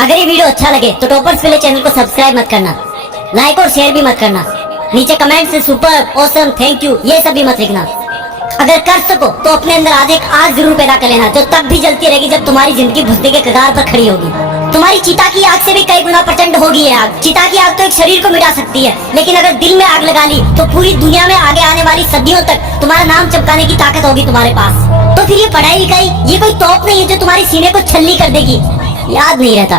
अगर ये वीडियो अच्छा लगे तो टॉपर्स विलेज चैनल को सब्सक्राइब मत करना, लाइक और शेयर भी मत करना। नीचे कमेंट से सुपर, ऑसम, थैंक यू ये सब भी मत लिखना। अगर कर सको तो अपने अंदर आधे एक आग जरूर पैदा कर लेना, जो तब भी जलती रहेगी जब तुम्हारी जिंदगी भुसने के कगार पर खड़ी होगी। तुम्हारी चिता की आग से भी कई गुना प्रचंड होगी ये आग। चिता की आग तो एक शरीर को मिटा सकती है, लेकिन अगर दिल में आग लगा ली तो पूरी दुनिया में आगे आने वाली सदियों तक तुम्हारा नाम चमकाने की ताकत होगी तुम्हारे पास। तो फिर ये पढ़ाई लिखाई ये कोई तोप नहीं है जो तुम्हारी सीने को छल्ली कर देगी। याद नहीं रहता।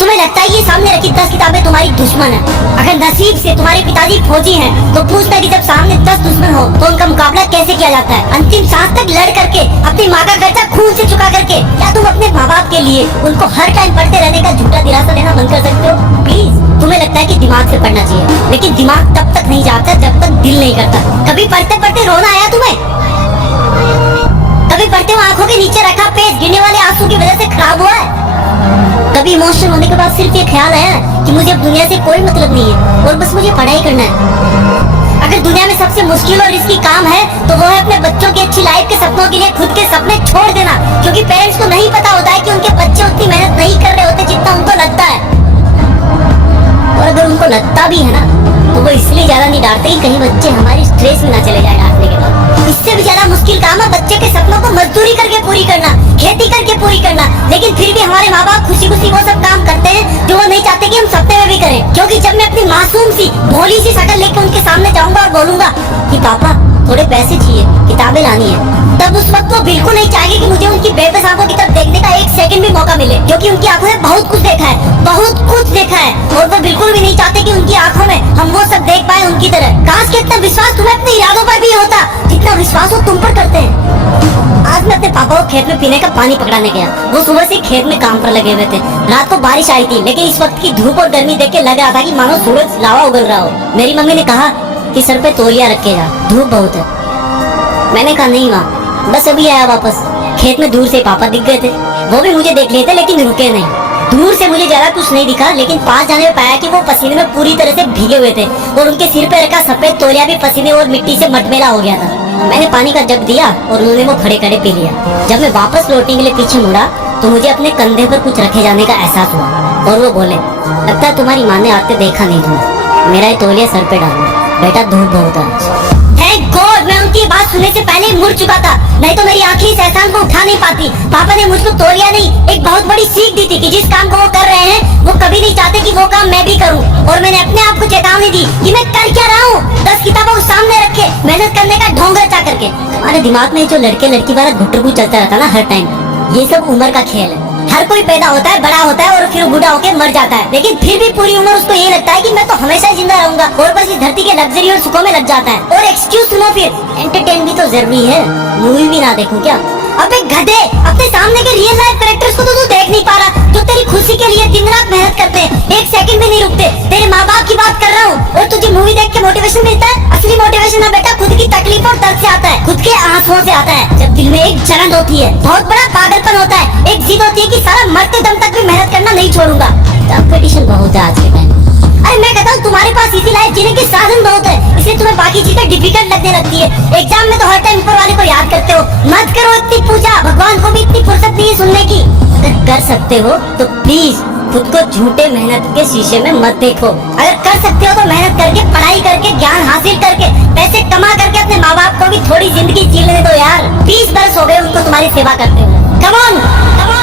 तुम्हें लगता है ये सामने रखी 10 किताबें तुम्हारी दुश्मन है। अगर नसीब से तुम्हारे पिताजी फौजी हैं तो पूछता कि जब सामने 10 दुश्मन हो तो उनका मुकाबला कैसे किया जाता है। अंतिम सांस तक लड़ करके, अपनी माँ का खर्चा खून से चुका करके, क्या तुम अपने माँ बाप के लिए उनको हर टाइम पढ़ते रहने का झूठा दिलासा देना बंद कर सकते हो? प्लीज। तुम्हें लगता है कि दिमाग से पढ़ना चाहिए, लेकिन दिमाग तब तक नहीं जाता जब तक दिल नहीं करता। कभी पढ़ते पढ़ते रोना आया तुम्हें? कभी पढ़ते हुए आंखों के नीचे रखा पेज गिरने वाले आंसू की वजह से खराब हुआ है? कभी इमोशनल होने के बाद सिर्फ ये ख्याल आया कि मुझे अब दुनिया से कोई मतलब नहीं है और बस मुझे पढ़ाई करना है? अगर दुनिया में सबसे मुश्किल और रिस्की काम है तो वो है अपने बच्चों की अच्छी लाइफ के सपनों के लिए खुद के सपने छोड़ देना, क्योंकि पेरेंट्स को नहीं पता होता है कि उनके बच्चे उतनी मेहनत नहीं कर रहे होते जितना उनको लगता है। और अगर उनको लगता भी है ना तो वो इसलिए ज्यादा नहीं डांटते कि कहीं बच्चे हमारी स्ट्रेस में ना चले जाए डांटने के बाद। इससे भी ज्यादा मुश्किल काम है बच्चे के सपनों को मजदूरी करके पूरी करना, खेती करके पूरी करना। लेकिन फिर भी हमारे माँ बाप खुशी खुशी वो सब काम करते हैं जो वो नहीं चाहते कि हम सपने में भी करें। क्योंकि जब मैं अपनी मासूम सी भोली सी शक्ल लेकर उनके सामने जाऊंगा और बोलूंगा कि पापा थोड़े पैसे चाहिए, किताबें लानी है, तब उस वक्त वो बिल्कुल नहीं चाहेंगे कि मुझे उनकी बेबस आंखों की तरफ देखने का एक सेकंड भी मौका मिले, क्योंकि उनकी आंखों में बहुत कुछ देखा है, बहुत कुछ देखा है। और वो बिल्कुल भी नहीं चाहते कि उनकी आंखों में हम वो सब देख पाए उनकी तरह। काश कि इतना विश्वास तुम्हें अपने इरादों पर भी होता जितना विश्वास वो तुम पर करते हैं। आज मैं अपने पापा को खेत में पीने का पानी पकड़ाने गया। वो सुबह से खेत में काम पर लगे हुए थे। रात को बारिश आई थी, लेकिन इस वक्त की धूप और गर्मी देख के लग रहा था कि मानो सूरज लावा उगल रहा हो। मेरी मम्मी ने कहा कि सर पे तौलिया रख के जा, धूप बहुत है। मैंने कहा नहीं माँ, बस अभी आया वापस। खेत में दूर से पापा दिख गए थे। वो भी मुझे देख लिए थे लेकिन रुके नहीं। दूर से मुझे ज्यादा कुछ नहीं दिखा, लेकिन पास जाने में पाया कि वो पसीने में पूरी तरह से भीगे हुए थे और उनके सिर पे रखा सफेद तौलिया भी पसीने और मिट्टी से मटमेला हो गया था। मैंने पानी का जग दिया और उन्होंने वो खड़े खड़े पी लिया। जब मैं वापस लौटने के लिए पीछे मुड़ा तो मुझे अपने कंधे पर कुछ रखे जाने का एहसास हुआ और वो बोले, लगता है तुम्हारी माँ ने आते देखा नहीं तुम्हें, मेरा ये तौलिया सर पे डालना, बेटा धूप बहुत है। थैंक गॉड मैं उनकी बात सुनने से पहले ही मुड़ चुका था, नहीं तो मेरी आंखें इस एहसान को उठा नहीं पाती। पापा ने मुझको तौलिया नहीं, एक बहुत बड़ी सीख दी थी कि जिस काम को वो कर रहे हैं वो कभी नहीं चाहते कि वो काम मैं भी करूं। और मैंने अपने आप को चेतावनी दी कि मैं कर क्या रहा हूँ। 10 किताबों को सामने रखे मेहनत करने का ढोंग रचा करके। हमारे दिमाग में जो लड़के लड़की वाला घुटरगु चलता रहता ना हर टाइम, ये सब उम्र का खेल है। हर कोई पैदा होता है, बड़ा होता है और फिर बूढ़ा होकर मर जाता है, लेकिन फिर भी पूरी उम्र उसको ये लगता है कि मैं तो हमेशा जिंदा रहूंगा और बस इस धरती के लग्जरी और सुखों में लग जाता है। और एक्सक्यूज सुनो, फिर एंटरटेन भी तो जरूरी है, मूवी भी ना देखूं क्या? अबे गधे, अपने सामने के रियल लाइफ कैरेक्टर्स को तो तू देख नहीं पा रहा जो तेरी खुशी के लिए दिन रात मेहनत करते हैं, एक सेकंड भी नहीं रुकते। तेरे माँ बाप की बात कर रहा हूँ और तुझे मूवी देख के मोटिवेशन मिलता है। असली मोटिवेशन ना बेटा खुद की तकलीफ और दर्द से आता है, खुद के आंसुओं से आता है। जब दिल में एक जलन होती है, बहुत बड़ा पागलपन होता है, एक जिद होती है कि सारा मरते दम तक भी मेहनत करना नहीं छोड़ूंगा। कंपटीशन बहुत है आज के टाइम। अरे मैं कहता हूँ तुम्हारे पास इसी लाइफ जीने के साधन बहुत है, इसलिए तुम्हें बाकी चीजें डिफिकल्ट लगने लगती है। एग्जाम में तो हर टाइम ऊपर वाले को याद करते हो। मत करो इतनी पूजा, भगवान को भी इतनी फुर्सत नहीं है सुनने की। अगर कर सकते हो तो प्लीज खुद को झूठे मेहनत के शीशे में मत देखो। अगर कर सकते हो तो मेहनत करके, पढ़ाई करके, ज्ञान हासिल करके, पैसे कमा करके अपने माँ बाप को भी थोड़ी जिंदगी जीने दो यार। 20 बरस हो गए उनको तुम्हारी सेवा करते हुए। कम ऑन,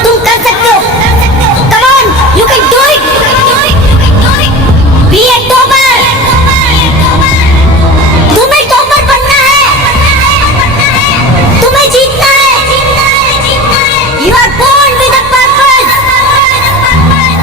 तुम कर सकते हो।